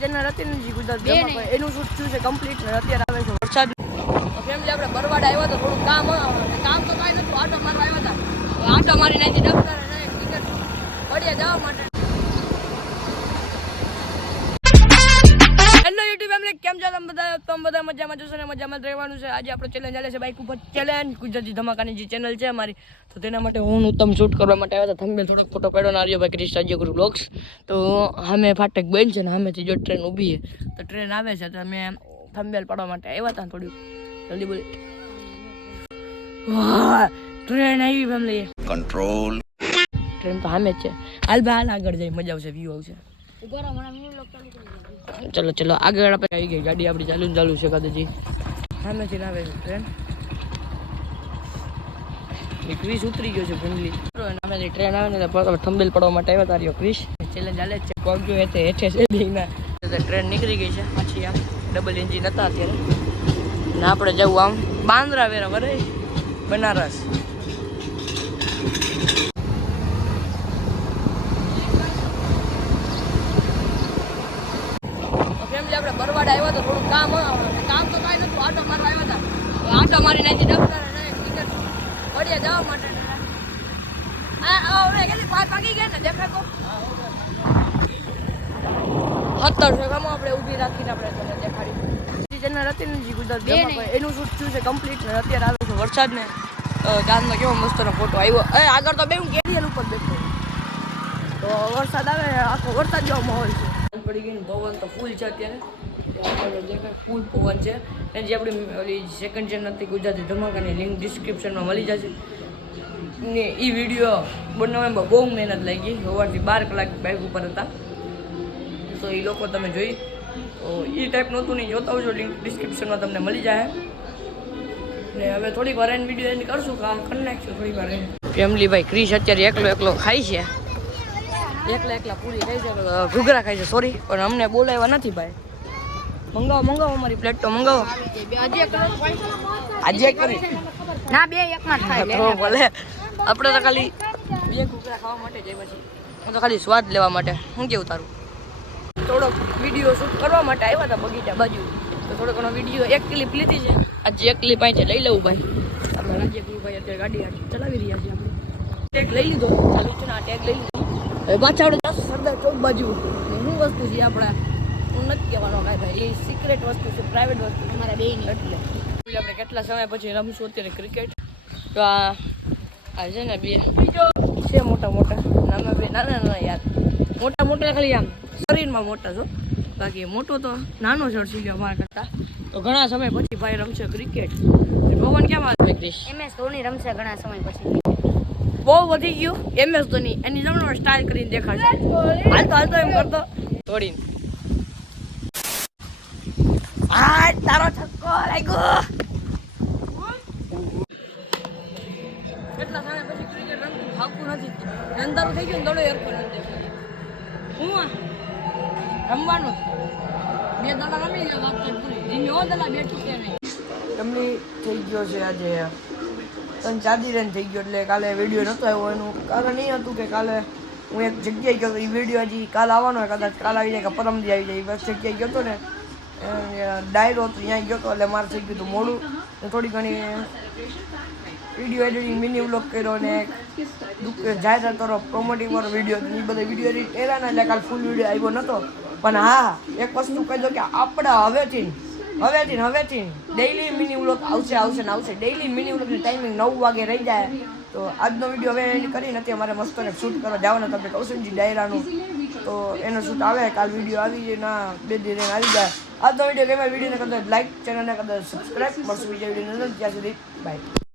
Channel હતી ને ગુજરાત. એનું શૂટ થયું છે કમ્પ્લીટ ને અત્યારે આવે છે વરસાદ ફેમિલી આપણે બરવાડ આવ્યા તો થોડું કામ. કામ તો કાંઈ નતું આટો મારવા આવ્યા હતા આટો મારી નાખી ડફતર અને ટિકિટ પડ્યા જવા માટે ફેમિલી કેમ છો? તમે બધા તમે બધા મજામાં જશો ને મજામાં રહેવાનું છે. આજે આપણો ચેલેન્જ ચાલે છે બાઇક ઉપર ચેલેન્જ ગુજરાતી ધમાકાની જે ચેનલ છે અમારી તો તેના માટે હું ઉત્તમ શૂટ કરવા માટે આવ્યા હતા. થંબેલ થોડોક ફોટો પાડ્યો ને આર્યભાઈ ક્રિશ રાજ્યગુરુ બ્લોગ્સ તો અમે ફાટક બેન છે ને સામેથી જો ટ્રેન ઊભી છે. તો ટ્રેન આવે છે તો અમે થંબેલ પાડવા માટે આવ્યા હતા થોડું જલ્દી બોલી. વાહ ટ્રેન આવી ફેમિલી કંટ્રોલ ટ્રેન તો સામે જ છે. હાલ ભાઈ હાલ આગળ જાય મજા આવશે વ્યૂ આવશે. ચાલુ. ચલો આગળ આપણે આવી ગઈ. ગાડી આપણી ચાલુ ચાલુ છે કદાચી સામેથી આવે છે ટ્રેન ક્રિશ ઉતરી ગયો છે ફેમિલી સામેથી ટ્રેન આવે ને થંબેલ પડવા માટે આવ્યા તારીઓ ક્રિશ ચેલેન્જ ચાલે છે પગ જો હેઠે હેઠે છે બેયના. તો ટ્રેન નીકળી ગઈ છે પછી આમ. ડબલ એન્જિન હતા અત્યારે. ને આપણે જવું આમ બાંદ્રા વેરા વરે બનારસ ફેમિલી આપણે બરવાડ આવ્યા તો થોડું કામ. કામ તો કાંઈ નતું આટો મારવા આવ્યા હતા. આટો મારી નાખી ડફતર અને જવા માટે હવે કેટલી પાંચ વાગી ગયા ને દેખાય તો. સત્તર સેકન્ડમાં આપણે ઊભી રાખીને આપણે તમને દેખાડી. ચેનલ હતી ને જી ગુજરાત. એનું શૂટ થયું છે કમ્પ્લીટ ને અત્યારે આવે છે વરસાદ ને કેવો મસ્તનો ફોટો આવ્યો. એ આગળ તો બે હું કેરિયર ઉપર બેઠો. તો વરસાદ આવે આખો વરસાદ જેવો માહોલ છે. પડી ગઈ પવન તો ફૂલ છે અત્યારે. દેખાય ફૂલ પવન છે. અને જે આપણી ઓલી સેકન્ડ ચેનલ હતી, ગુજરાતી ધમાકાની લિંક ડિસ્ક્રિપ્શનમાં મળી જશે. ને એ વીડિયો બનાવવામાં બહુ મહેનત લાગી. સવારથી બાર કલાક બાઇક ઉપર હતા. તો એ લોકો તમે જોઈ, તો એ ટાઈપનું હતું નહીં જોતા આવજો લિંક ડિસ્ક્રિપ્શનમાં તમને મળી જાય. ને હવે થોડીક વાર એન વીડિયો એન કરશું, કામ કરી નાખશું થોડીક વાર. ફેમિલી ભાઈ, ક્રિશ અત્યારે એકલો એકલો ખાય છે. એકલા એકલા પૂરી ખાઈ છે ઘૂઘરા ખાઈ છે સોરી પણ અમને બોલાવ્યા નથી ભાઈ. મંગાવો મંગાવો અમારી પ્લેટ તો મંગાવો. એક આજે કરી. ના બે એકમાં થાય ભલે. આપણે તો ખાલી બે ઘૂઘરા ખાવા માટે જઈ પછી. હું તો ખાલી સ્વાદ લેવા માટે. શું કેવું તારું? થોડોક વીડિયો શૂટ કરવા માટે આવ્યા હતા બગીચા બાજુ. તો થોડો ઘણો વીડિયો એક ક્લિપ લીધી છે. આજે એક ક્લિપ આવી છે લઈ લઉં ભાઈ. આપણે રાજ્યગુરુભાઈ અત્યારે ગાડી ચલાવી રહ્યા છીએ આપણે. ટેગ લઈ લીધો. ચાલુ છે ને આ ટેગ લઈ લીધો. પાછા આપણે સરદાર ચોક બાજુ. શું વસ્તુ છે આપણે હું નથી કહેવાનો કાંઈ ભાઈ એ સિક્રેટ વસ્તુ છે પ્રાઇવેટ વસ્તુ છે અમારા બેયની. એટલે આપણે કેટલા સમય પછી રમશું અત્યારે ક્રિકેટ તો આ આ છે ને બે. છે મોટા મોટા નાના બે નાના નાના યાર. મોટા મોટા ખાલી આમ શરીરમાં મોટા છો. બાકી મોટો તો નાનો છે અર્શિલ્યો અમારા કરતા. તો ઘણા સમય પછી ભાઈ રમશે ક્રિકેટ પવન કેમ આવે છે MS ધોની રમશે ઘણા સમય પછી. બહુ વધી ગયું. એમએસ ધોની એની જમણવાર સ્ટાઇલ કરીને દેખાડશે હાલતો હાલતો એમ કરતો. તોડીને. આ તારો છક્કો લાગ્યો. કેટલા સમય પછી ક્રિકેટ રમતું થાકતું નથી. અંધારું થઈ ગયું ને દડો એરકો નથી. હું રમવાનું બે દાડા રમી ગયા વાત પૂરી ધીમે હો દાડા બે ચૂકે નહીં રમણી થઈ ગયો છે આજે. ત્રણ ચાર દી થઈ ગયો એટલે કાલે વીડિયો નહોતો આવ્યો. એનું કારણ એ હતું કે કાલે હું એક જગ્યાએ ગયો હતો. એ વીડિયો હજી કાલ આવવાનો કદાચ. કાલ આવી જાય કે પરમદી આવી જાય. બસ જગ્યાએ ગયો હતો ને એ ડાયરો હતો. ત્યાં ગયો હતો એટલે મારે થઈ ગયું હતું મોડું. થોડી ઘણી વીડિયો એડિટિંગ મિની વ્લોગ કર્યો ને જાહેરાત કરો પ્રોમોટિંગ વાળો વીડિયો એ બધા વીડિયો એડિટ કર્યા ને એટલે કાલ ફૂલ વીડિયો આવ્યો નહોતો પણ હા, એક વસ્તુ કહી દો કે આપણે હવેથી હવેથી ને હવેથી ડેઈલી મિની વ્લોગ આવશે આવશે ને આવશે. ડેઈલી મિની વ્લોગની ટાઈમિંગ નવ વાગે રહી જાય. તો આજનો વીડિયો હવે એની કરી નથી. અમારે મસ્ત ને શૂટ કરવા જવાનો તમે કૌશલજી ડાયરાનું. તો એનો શૂટ આવે. કાલ વીડિયો આવી જાય. ના, બે દી આવી જાય. આજનો વીડિયો ગમે વિડીયોને કદાચ લાઈક ચેનલને કદાચ સબસ્ક્રાઈબ મળશું બીજા વીડિયો ત્યાં સુધી બાય